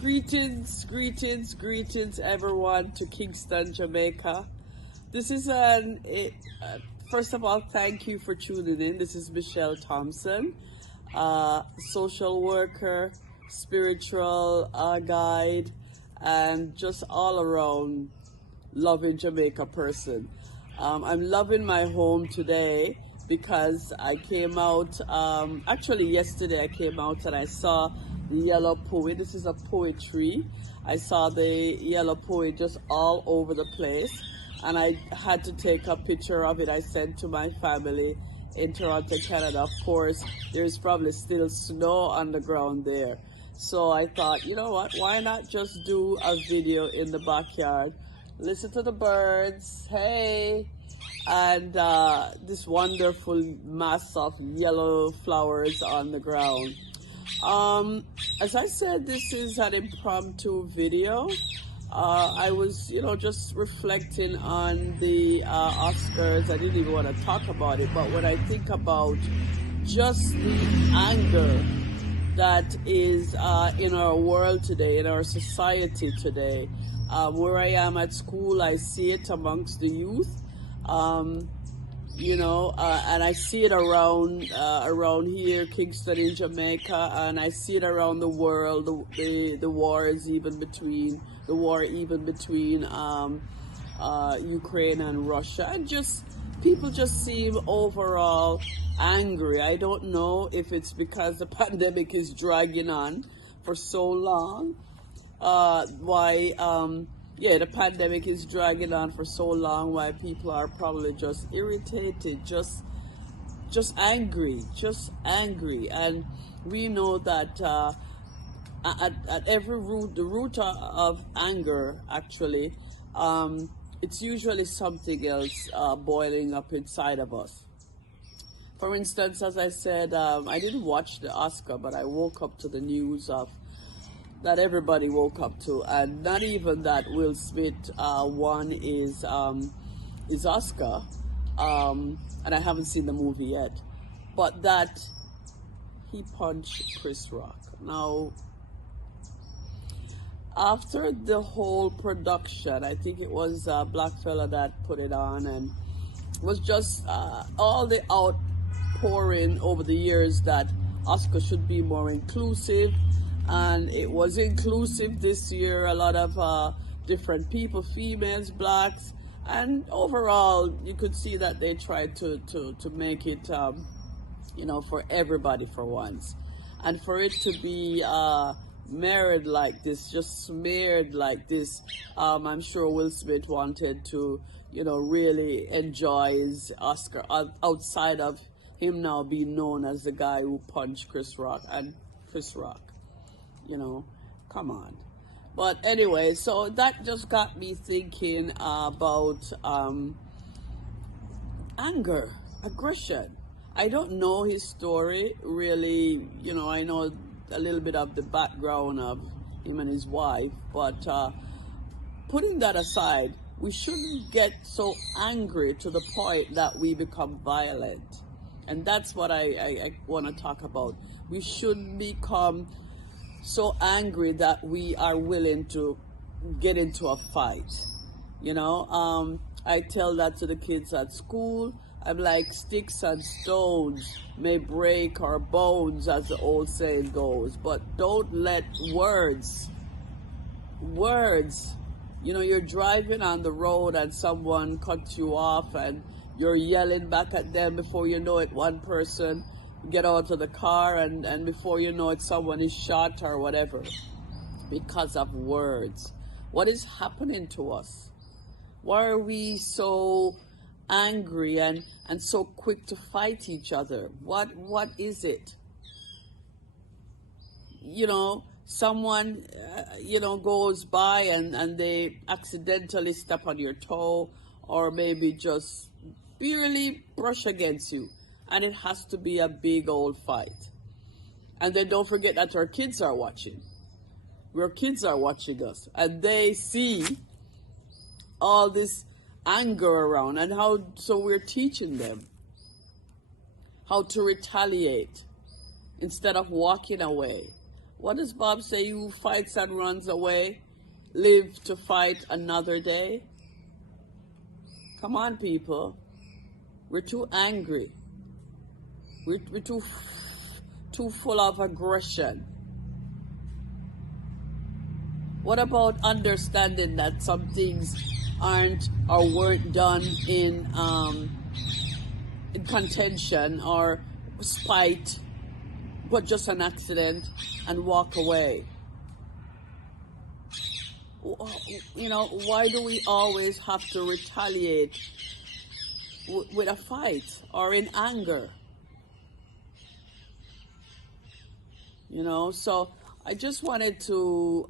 Greetings, everyone to Kingston, Jamaica. This is first of all, thank you for tuning in. This is Michelle Thompson, social worker, spiritual guide, and just all around loving Jamaica person. I'm loving my home today because I came out, actually yesterday I came out and I saw the yellow poet. This is a poetry. I saw the yellow poet just all over the place and I had to take a picture of it. I sent to my family in Toronto, Canada. Of course, there's probably still snow on the ground there. So I thought, you know what, why not just do a video in the backyard? Listen to the birds, hey, and this wonderful mass of yellow flowers on the ground. As I said, this is an impromptu video. I was, just reflecting on the Oscars. I didn't even want to talk about it, but when I think about just the anger that is in our world today, in our society today, where I am at school, I see it amongst the youth, and I see it around here, Kingston in Jamaica, and I see it around the world. The war even between Ukraine and Russia, and just people just seem overall angry. I don't know if it's because the pandemic is dragging on for so long. The pandemic is dragging on for so long, why people are probably just irritated, just angry, and we know that at every root, the root of anger actually, it's usually something else boiling up inside of us. For instance, as I said, I didn't watch the Oscar, but I woke up to the news of that everybody woke up to, and not even that Will Smith won is Oscar, and I haven't seen the movie yet, but that he punched Chris Rock. Now, after the whole production, I think it was a black fella that put it on, and it was just all the outpouring over the years that Oscar should be more inclusive. And it was inclusive this year, a lot of different people, females, blacks, and overall you could see that they tried to make it, for everybody for once. And for it to be married like this, just smeared like this, I'm sure Will Smith wanted to, really enjoy his Oscar outside of him now being known as the guy who punched Chris Rock. Come on. But anyway, so that just got me thinking about anger, aggression. I don't know his story really. I know a little bit of the background of him and his wife, but putting that aside, we shouldn't get so angry to the point that we become violent. And that's what I want to talk about. We shouldn't become so angry that we are willing to get into a fight. I tell that to the kids at school. I'm like, sticks and stones may break our bones, as the old saying goes, but don't let words, you're driving on the road and someone cuts you off and you're yelling back at them. Before you know it, one person get out of the car, and before you know it, someone is shot or whatever because of words. What is happening to us? Why are we so angry and so quick to fight each other? What is it? Someone goes by and they accidentally step on your toe, or maybe just barely brush against you, and it has to be a big old fight. And then don't forget that our kids are watching. Our kids are watching us, and they see all this anger around, and so we're teaching them how to retaliate instead of walking away, What does Bob say? Who fights and runs away, live to fight another day? Come on, people. We're too angry. We're too full of aggression. What about understanding that some things aren't or weren't done in contention or spite, but just an accident, and walk away? You know, why do we always have to retaliate with a fight or in anger? You know, so I just wanted to,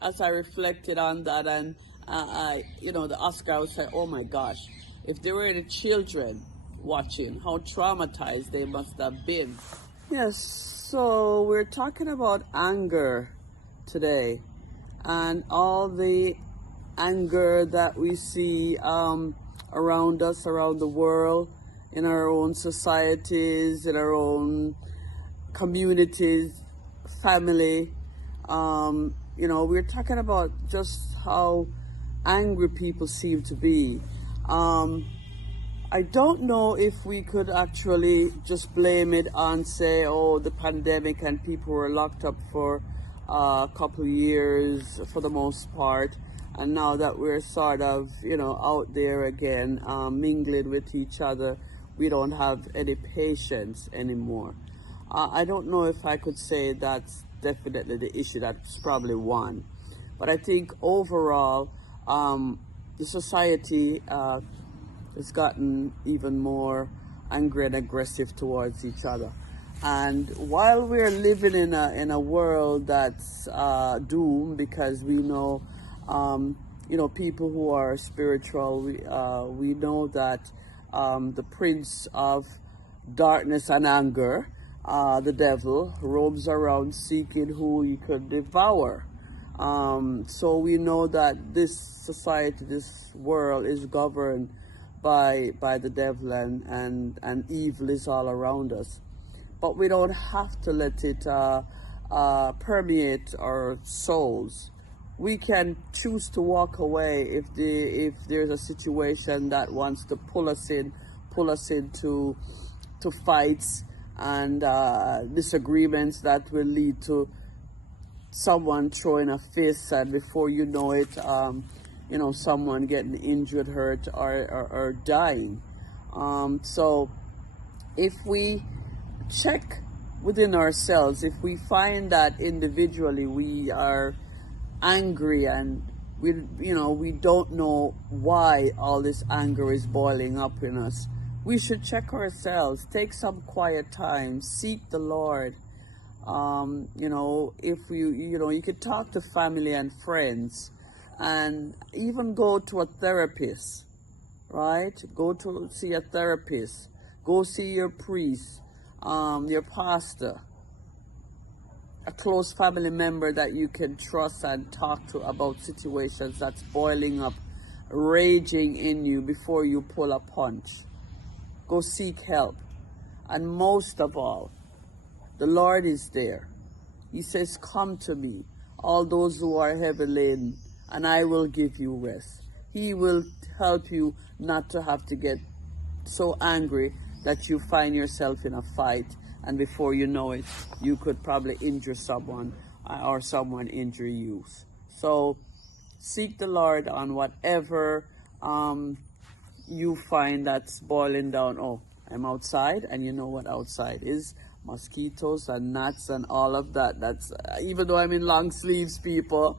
as I reflected on that, and the Oscar, I would say, oh my gosh, if there were any children watching, how traumatized they must have been. Yes, so we're talking about anger today, and all the anger that we see around us, around the world, in our own societies, in our own communities, family. We're talking about just how angry people seem to be. I don't know if we could actually just blame it on, say, oh, the pandemic and people were locked up for a couple of years for the most part. And now that we're sort of, out there again, mingling with each other, we don't have any patience anymore. I don't know if I could say that's definitely the issue. That's probably one. But I think overall, the society has gotten even more angry and aggressive towards each other. And while we're living in a world that's doomed, because we know, people who are spiritual, we know that the prince of darkness and anger, the devil, roams around seeking who he could devour. So we know that this society, this world is governed by the devil, and evil is all around us. But we don't have to let it permeate our souls. We can choose to walk away if there's a situation that wants to pull us into fights and disagreements that will lead to someone throwing a fist, and before you know it, someone getting injured, hurt, or dying. So if we check within ourselves, if we find that individually we are angry and we don't know why all this anger is boiling up in us, we should check ourselves, take some quiet time, seek the Lord. If you could talk to family and friends, and even go to a therapist, right? Go to see a therapist. Go see your priest, your pastor, a close family member that you can trust and talk to about situations that's boiling up, raging in you before you pull a punch. Go seek help. And most of all, the Lord is there. He says, come to me, all those who are heavy laden, and I will give you rest. He will help you not to have to get so angry that you find yourself in a fight, and before you know it, you could probably injure someone or someone injure you. So seek the Lord on whatever you find that's boiling down. Oh, I'm outside, and you know what outside is: mosquitoes and gnats and all of that. That's even though I'm in long sleeves, people,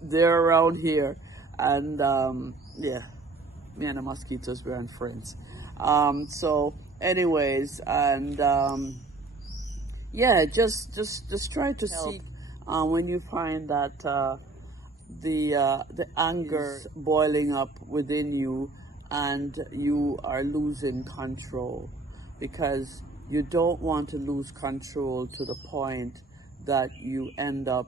they're around here. And me and the mosquitoes, we're friends. So anyways, and just try to seek when you find that the anger is boiling up within you and you are losing control, because you don't want to lose control to the point that you end up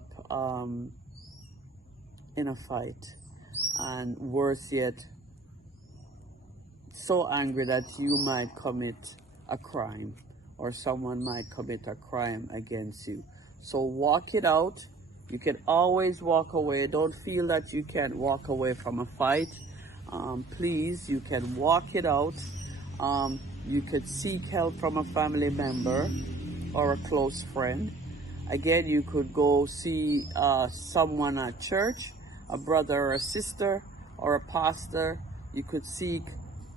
in a fight, and worse yet, so angry that you might commit a crime, or someone might commit a crime against you. So walk it out. You can always walk away. Don't feel that you can't walk away from a fight. Please, you can walk it out. You could seek help from a family member or a close friend. Again, you could go see someone at church, a brother or a sister or a pastor. You could seek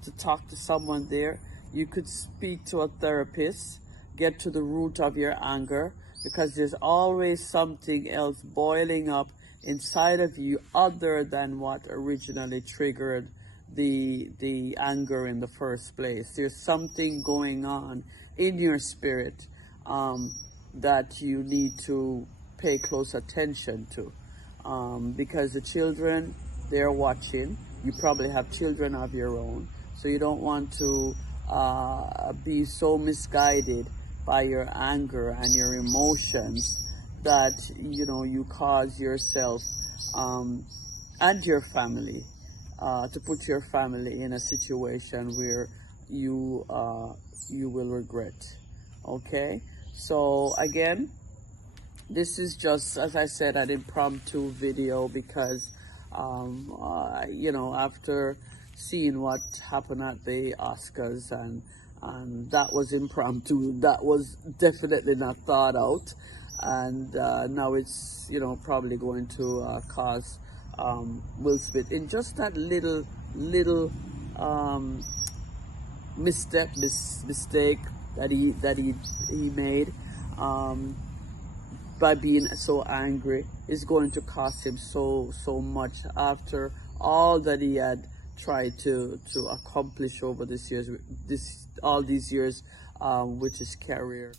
to talk to someone there. You could speak to a therapist, get to the root of your anger, because there's always something else boiling up inside of you other than what originally triggered the anger in the first place. There's something going on in your spirit that you need to pay close attention to, because the children, they're watching. You probably have children of your own, so you don't want to be so misguided by your anger and your emotions that you cause yourself and your family to put your family in a situation where you will regret. Okay, so again, this is just, as I said, an impromptu video because after seeing what happened at the Oscars, and that was impromptu, that was definitely not thought out, and now it's probably going to cause Will Smith in just that little mistake that he made by being so angry, is going to cost him so much after all that he had tried to accomplish over all these years with his career.